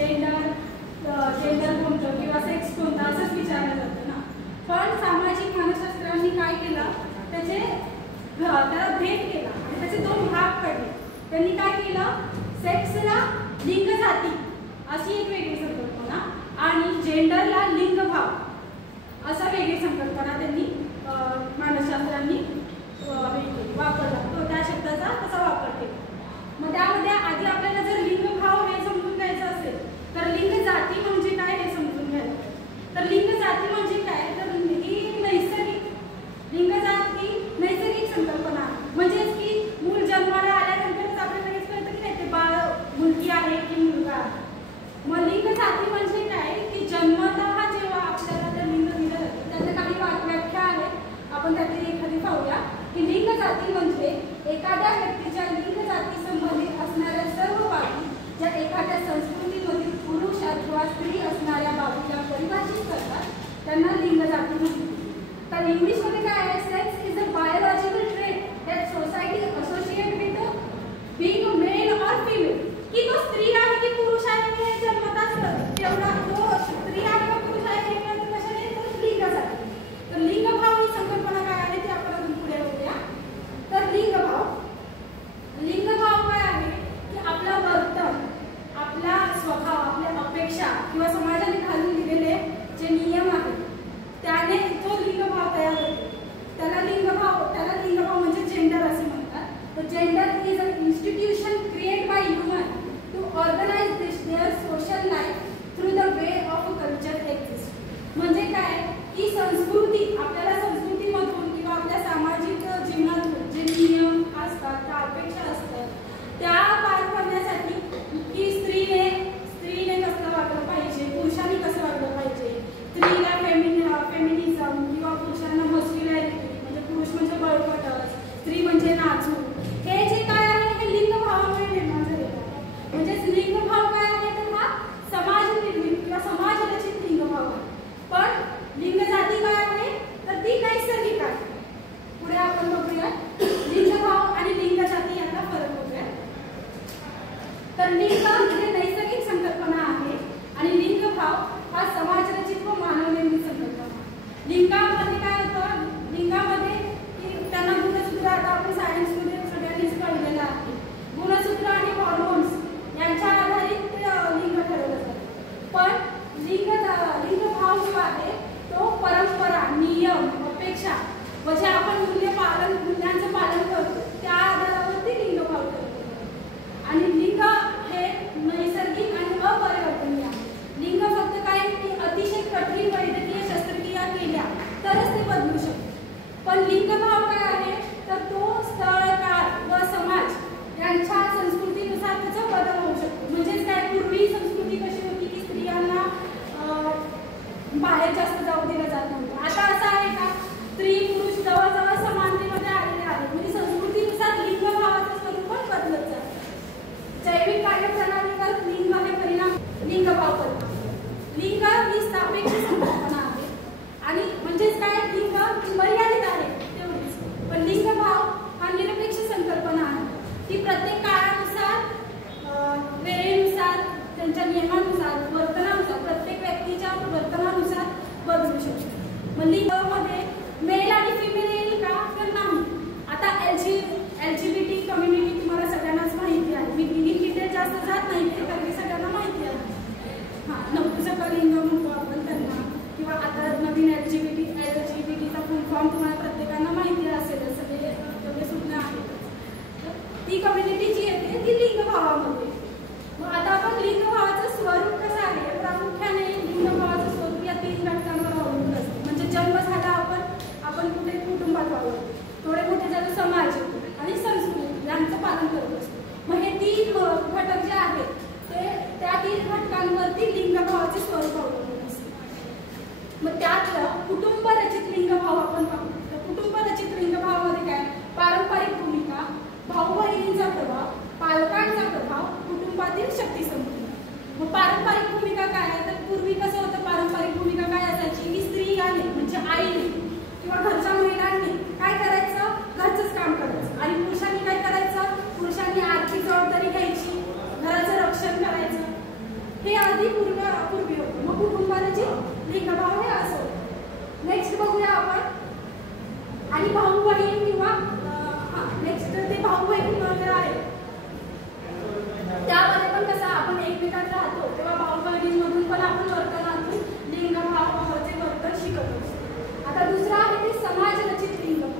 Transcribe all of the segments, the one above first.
Gender कोणतं किंवा sex कोणता असंच विचारलं जातं ना. पण सामाजिक मानसशास्त्रांनी काय केलं, त्याला भेद केला आणि त्याचे दोन भाग पडले. त्यांनी काय केलं, सेक्सला लिंग जाती अशी एक वेगळी संकल्पना आणि जेंडरला लिंगभाव असा वेगळी संकल्पना त्यांनी मानसशास्त्रांनी वापरला. तो त्या शब्दाचा तसा वापर केला. मग त्यामध्ये आधी आपल्याला जर लिंगभाव हे समजून घ्यायचं असेल तर लिंग जाती म्हणजे काय हे समजून घ्यायचं. तर लिंग जाती म्हणजे काय, तर ही नैसर्गिक लिंग जाती नैसर्गिक संकल्पना म्हणजेच की मूल जन्माला आल्यानंतरच आपल्याला लगेच कळतं की नाही ते बाळ मुलगी आहे की मुलगा आहे. मग लिंग जाती म्हणजे काय की जन्मतः जेव्हा आपल्याला ते लिंग दिलं जातं त्याच्या काही व्याख्या आहे. आपण त्यातली एखादी पाहूया की लिंग जाती म्हणजे एखाद्या व्यक्तीच्या लिंग जाती संबंधित असणाऱ्या सर्व बाबी ज्या एखाद्या संस्कृतीमधील पुरुष अथवा स्त्री असणाऱ्या बाबीला परिभाषित करतात त्यांना लिंग जाती म्हणतात. तर इंग्लिशमध्ये काय आहे, sex is a biological trait that society associate with being male और फीमेल. की तो स्त्री आहे की पुरुष आहे हे जन्मताच तेवढा तो स्त्री आहे का पुरुष आहे हे कशाने, तर लिंग जाती. तर लिंगभाव ही संकल्पना काय आहे ते आपण अजून पुढे बघूया. तर लिंगभाव काय आहे की आपला वर्तन, आपला स्वभाव, आपल्या अपेक्षा किंवा समाजाने घालून दिलेले जे नियम आहेत त्याने तो लिंगभाव तयार होतो. त्याला लिंगभाव म्हणजे जेंडर असे म्हणतात. तर gender is an institution create by human to organize their social life through the way of culture exist. म्हणजे काय की संस्कृती, आपल्याला संस्कृतीमधून किंवा आपल्या सामाजिक जीवनातून जे नियम असतात, त्या अपेक्षा असतात त्या पार करण्यासाठी की स्त्रीने कसं वागलं पाहिजे, पुरुषांनी कसं वागलं पाहिजे, स्त्रीला फेमिनिझम किंवा पुरुषांना मस्क्युलॅरिटी म्हणजे पुरुष म्हणजे बळकट, स्त्री म्हणजे नाजूक, हे जे काय आहे हे लिंगभावामुळे निर्माण झालेलं आहे. म्हणजेच लिंगभाव काय आहे तर हा समाज निर्मित किंवा समाज रचित लिंगभाव आहे. पण लिंग जाती काय आहे तर ती नैसर्गिक आहे. पुढे आपण बघूया लिंगभाव आणि लिंग जाती यांना फरक बघूया. तर लिंग म्हणजे नैसर्गिक संकल्पना आहे आणि लिंगभाव हा समाज रचित व मानव निर्मित संकल्पना. लिंगामध्ये काय होतं, लिंगामध्ये की त्यांना गुणसूत्र, आता आपण सायन्समध्ये सगळ्यांनीच कळलेलं आहे, गुणसूत्र आणि हॉर्मोन्स यांच्या आधारित लिंग ठरवलं जातं. पण लिंगभाव जो आहे तो परंपरा, नियम, अपेक्षा व जे आपण मूल्यांचं पालन करतो त्या आधारावरती लिंगभाव ठरवतो. आणि लिंग हे नैसर्गिक आणि अपरिवर्तनीय आहे. लिंग फक्त काय की अतिशय कठीण वैद्यकीय शस्त्रक्रिया केल्या तरच ते बदलू शकते. पण लिंगभाव काय आहे तर तो स्थळ, काळ व समाज यांच्या संस्कृतीनुसार त्याचा बदल होऊ शकतो. म्हणजेच काय, पूर्वी संस्कृती कशी होती की स्त्रियांना बाहेर जास्त जाऊ दिलं जात नव्हतं. आता असं आहे का, स्त्री पुरुष जवळजवळ समानतेमध्ये आलेले आहेत. म्हणजे संस्कृतीनुसार लिंगभावाचं स्वरूप पण बदलत जातं. जैविक कार्यप्रणालीवर लिंग हे परिणाम लिंगभाव करतात. लिंग ही सापेक्ष संकल्पना आहे आणि म्हणजेच काय, लिंग मर्यादित आहे तेवढीच. पण लिंगभाव हा निरपेक्ष संकल्पना आहे. ती प्रत्येक काळानुसार, वेळेनुसार, त्यांच्या नियमानुसार, वर्तनानुसार, प्रत्येक व्यक्तीच्या वर्तनानुसार बदलू शकते. मग लिंगमध्ये मेल आणि फिमेल येईल का तर नाही. आता LGBT कम्युनिटी तुम्हाला सगळ्यांनाच माहिती आहे. मी डिटेल जास्त जात नाही ते कारण की सगळ्यांना माहिती आहे. नपुंसकलिंग म्हणतो आपण त्यांना, किंवा आता नवीन LGBTचा फुल फॉर्म तुम्हाला प्रत्येकांना माहिती असेल, सगळे तेवढे सुद्धा आहेत. ती कम्युनिटी जी येते कधी पूर्वी होतो. मग कुटुंबाचे लिंगभाव हे असं होतं. नेक्स्ट बघूया आपण. आणि भाऊ बहीण किंवा नेक्स्ट ते भाऊ बहीण वगैरे आहे त्यामध्ये पण कसं आपण एकमेकात राहतो तेव्हा भाऊ बहिणींमधून पण आपण वर्तनातून लिंगभावाचे वर्तन शिकत असतो. आता दुसरं आहे ते समाजरचित लिंगभाव.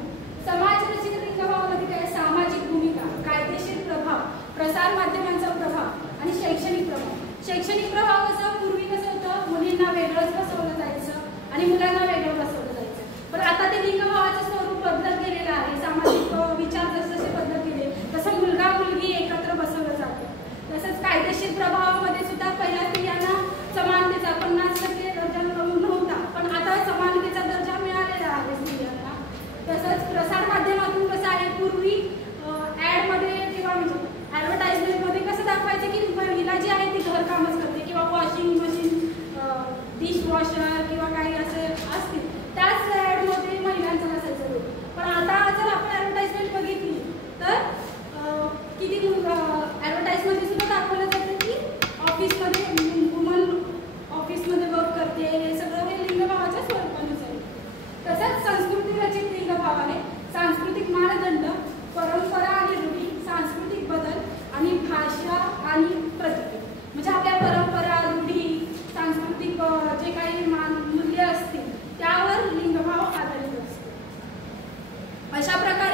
समाजरचित लिंगभावामध्ये काय सामाजिक भूमिका, कायदेशीर प्रभाव, प्रसार माध्यमांचा प्रभाव आणि शैक्षणिक प्रभाव. शैक्षणिक प्रभाव कसं पूर्वी कसं होतं मुलींना वेगळंच बसवलं जायचं आणि मुलांना वेगळं बसवलं जायचं. पण आता ते लिंगभावाचं स्वरूप बदलत गेलेलं आहे. सामाजिक विचार जसे बदलत गेले तसं मुलगा मुलगी एकत्र बसवलं जातं. तसंच कायदेशीर प्रभावामध्ये सुद्धा पहिल्या स्त्रियांना समानतेचा 50% दर्जा नव्हता पण आता समानतेचा दर्जा मिळालेला आहे स्त्रियांना. तसंच प्रसार माध्यमातून कसं आहे पूर्वी ॲडमध्ये किंवा म्हणजे ॲडव्हर्टाइजमेंटमध्ये कसं दाखवायचं की महिला जी आहे ती घरकामच करते किंवा वॉशिंग मशीन, डिशवॉशर किंवा काही असे असतील त्याच ॲडमध्ये महिलांचं नसायचं. पण आता जर आपण ॲडव्हर्टाइजमेंट बघितली तर किती ॲडव्हर्टाइजमध्ये सुद्धा दाखवलं जातं की ऑफिसमध्ये वुमन ऑफिसमध्ये वर्क करते. हे सगळं हे लिंगभावाच्या स्वरूपानुसार आहे. तसंच संस्कृती रचित लिंगभाव आहे. सांस्कृतिक मानदंड, परंपरा आणि रूढी, सांस्कृतिक बदल आणि भाषा आणि प्रतीके. म्हणजे आपल्या परंपरा, रूढी, सांस्कृतिक जे काही मूल्य असतील त्यावर लिंगभाव आधारित असतो. अशा प्रकारे